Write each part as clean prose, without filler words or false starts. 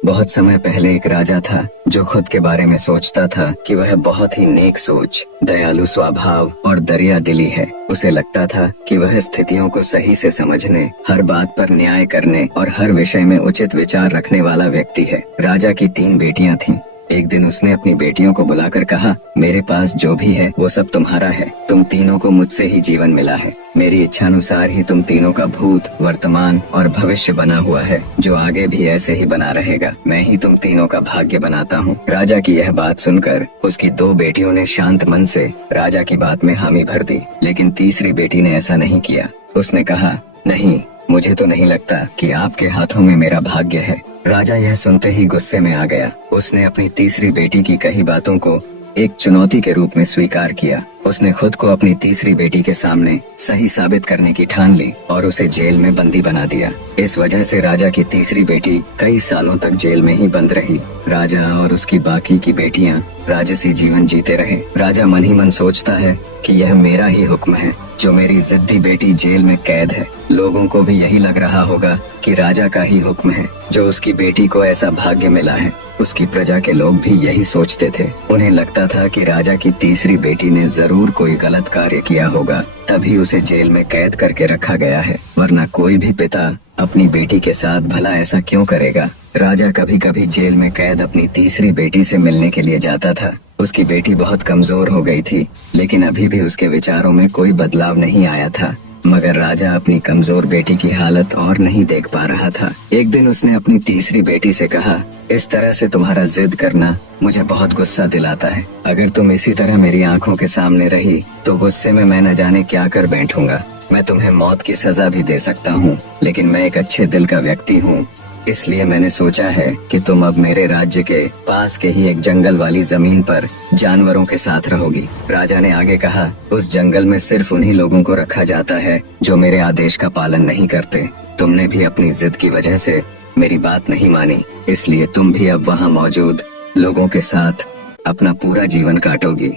बहुत समय पहले एक राजा था जो खुद के बारे में सोचता था कि वह बहुत ही नेक सोच, दयालु स्वभाव और दरिया दिली है। उसे लगता था कि वह स्थितियों को सही से समझने, हर बात पर न्याय करने और हर विषय में उचित विचार रखने वाला व्यक्ति है। राजा की 3 बेटियां थीं। एक दिन उसने अपनी बेटियों को बुलाकर कहा, मेरे पास जो भी है वो सब तुम्हारा है। तुम तीनों को मुझसे ही जीवन मिला है। मेरी इच्छा अनुसार ही तुम तीनों का भूत, वर्तमान और भविष्य बना हुआ है, जो आगे भी ऐसे ही बना रहेगा। मैं ही तुम तीनों का भाग्य बनाता हूँ। राजा की यह बात सुनकर उसकी 2 बेटियों ने शांत मन से राजा की बात में हामी भर दी, लेकिन तीसरी बेटी ने ऐसा नहीं किया। उसने कहा, नहीं, मुझे तो नहीं लगता कि आपके हाथों में मेरा भाग्य है। राजा यह सुनते ही गुस्से में आ गया। उसने अपनी तीसरी बेटी की कही बातों को एक चुनौती के रूप में स्वीकार किया। उसने खुद को अपनी तीसरी बेटी के सामने सही साबित करने की ठान ली और उसे जेल में बंदी बना दिया। इस वजह से राजा की तीसरी बेटी कई सालों तक जेल में ही बंद रही। राजा और उसकी बाकी की बेटियां राजसी जीवन जीते रहे। राजा मन ही मन सोचता है कि यह मेरा ही हुक्म है, जो मेरी जिद्दी बेटी जेल में कैद है। लोगों को भी यही लग रहा होगा कि राजा का ही हुक्म है, जो उसकी बेटी को ऐसा भाग्य मिला है। उसकी प्रजा के लोग भी यही सोचते थे। उन्हें लगता था कि राजा की तीसरी बेटी ने जरूर कोई गलत कार्य किया होगा, तभी उसे जेल में कैद करके रखा गया है, वरना कोई भी पिता अपनी बेटी के साथ भला ऐसा क्यों करेगा। राजा कभी कभी जेल में कैद अपनी तीसरी बेटी से मिलने के लिए जाता था। उसकी बेटी बहुत कमजोर हो गई थी, लेकिन अभी भी उसके विचारों में कोई बदलाव नहीं आया था। मगर राजा अपनी कमजोर बेटी की हालत और नहीं देख पा रहा था। एक दिन उसने अपनी तीसरी बेटी से कहा, इस तरह से तुम्हारा जिद करना मुझे बहुत गुस्सा दिलाता है। अगर तुम इसी तरह मेरी आंखों के सामने रही तो गुस्से में मैं न जाने क्या कर बैठूंगा। मैं तुम्हें मौत की सजा भी दे सकता हूँ, लेकिन मैं एक अच्छे दिल का व्यक्ति हूँ, इसलिए मैंने सोचा है कि तुम अब मेरे राज्य के पास के ही एक जंगल वाली जमीन पर जानवरों के साथ रहोगी। राजा ने आगे कहा, उस जंगल में सिर्फ उन्हीं लोगों को रखा जाता है जो मेरे आदेश का पालन नहीं करते। तुमने भी अपनी जिद की वजह से मेरी बात नहीं मानी, इसलिए तुम भी अब वहाँ मौजूद लोगों के साथ अपना पूरा जीवन काटोगी।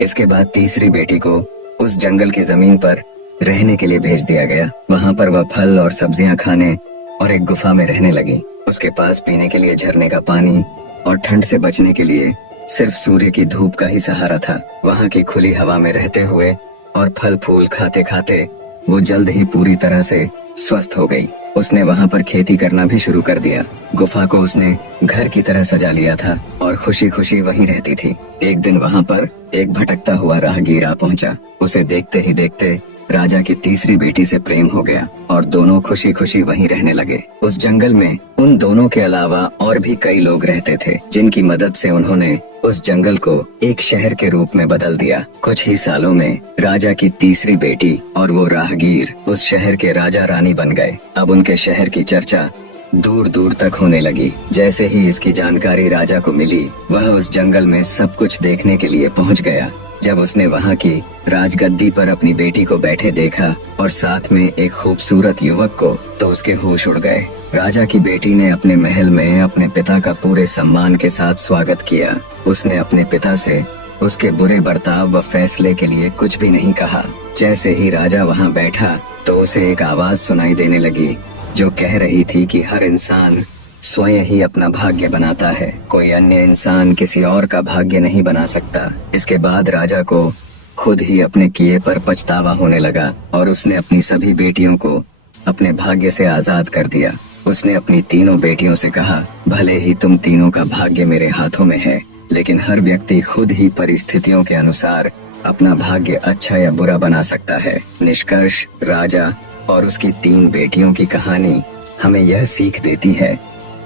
इसके बाद तीसरी बेटी को उस जंगल की जमीन पर रहने के लिए भेज दिया गया। वहाँ पर वह फल और सब्जियां खाने और एक गुफा में रहने लगी। उसके पास पीने के लिए झरने का पानी और ठंड से बचने के लिए सिर्फ सूर्य की धूप का ही सहारा था। वहाँ की खुली हवा में रहते हुए और फल फूल खाते खाते वो जल्द ही पूरी तरह से स्वस्थ हो गई। उसने वहाँ पर खेती करना भी शुरू कर दिया। गुफा को उसने घर की तरह सजा लिया था और खुशी खुशी वहीं रहती थी। एक दिन वहाँ पर एक भटकता हुआ राहगीर आ पहुँचा। उसे देखते ही देखते राजा की तीसरी बेटी से प्रेम हो गया और दोनों खुशी खुशी वहीं रहने लगे। उस जंगल में उन दोनों के अलावा और भी कई लोग रहते थे, जिनकी मदद से उन्होंने उस जंगल को एक शहर के रूप में बदल दिया। कुछ ही सालों में राजा की तीसरी बेटी और वो राहगीर उस शहर के राजा रानी बन गए। अब उनके शहर की चर्चा दूर दूर तक होने लगी। जैसे ही इसकी जानकारी राजा को मिली, वह उस जंगल में सब कुछ देखने के लिए पहुंच गया। जब उसने वहां की राजगद्दी पर अपनी बेटी को बैठे देखा और साथ में एक खूबसूरत युवक को, तो उसके होश उड़ गए। राजा की बेटी ने अपने महल में अपने पिता का पूरे सम्मान के साथ स्वागत किया। उसने अपने पिता से उसके बुरे बर्ताव व फैसले के लिए कुछ भी नहीं कहा। जैसे ही राजा वहां बैठा तो उसे एक आवाज सुनाई देने लगी, जो कह रही थी कि हर इंसान स्वयं ही अपना भाग्य बनाता है, कोई अन्य इंसान किसी और का भाग्य नहीं बना सकता। इसके बाद राजा को खुद ही अपने किए पर पछतावा होने लगा और उसने अपनी सभी बेटियों को अपने भाग्य से आजाद कर दिया। उसने अपनी तीनों बेटियों से कहा, भले ही तुम तीनों का भाग्य मेरे हाथों में है, लेकिन हर व्यक्ति खुद ही परिस्थितियों के अनुसार अपना भाग्य अच्छा या बुरा बना सकता है। निष्कर्ष, राजा और उसकी 3 बेटियों की कहानी हमें यह सीख देती है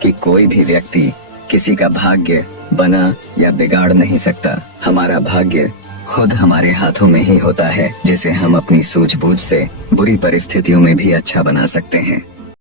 कि कोई भी व्यक्ति किसी का भाग्य बना या बिगाड़ नहीं सकता। हमारा भाग्य खुद हमारे हाथों में ही होता है, जिसे हम अपनी सूझबूझ से बुरी परिस्थितियों में भी अच्छा बना सकते हैं।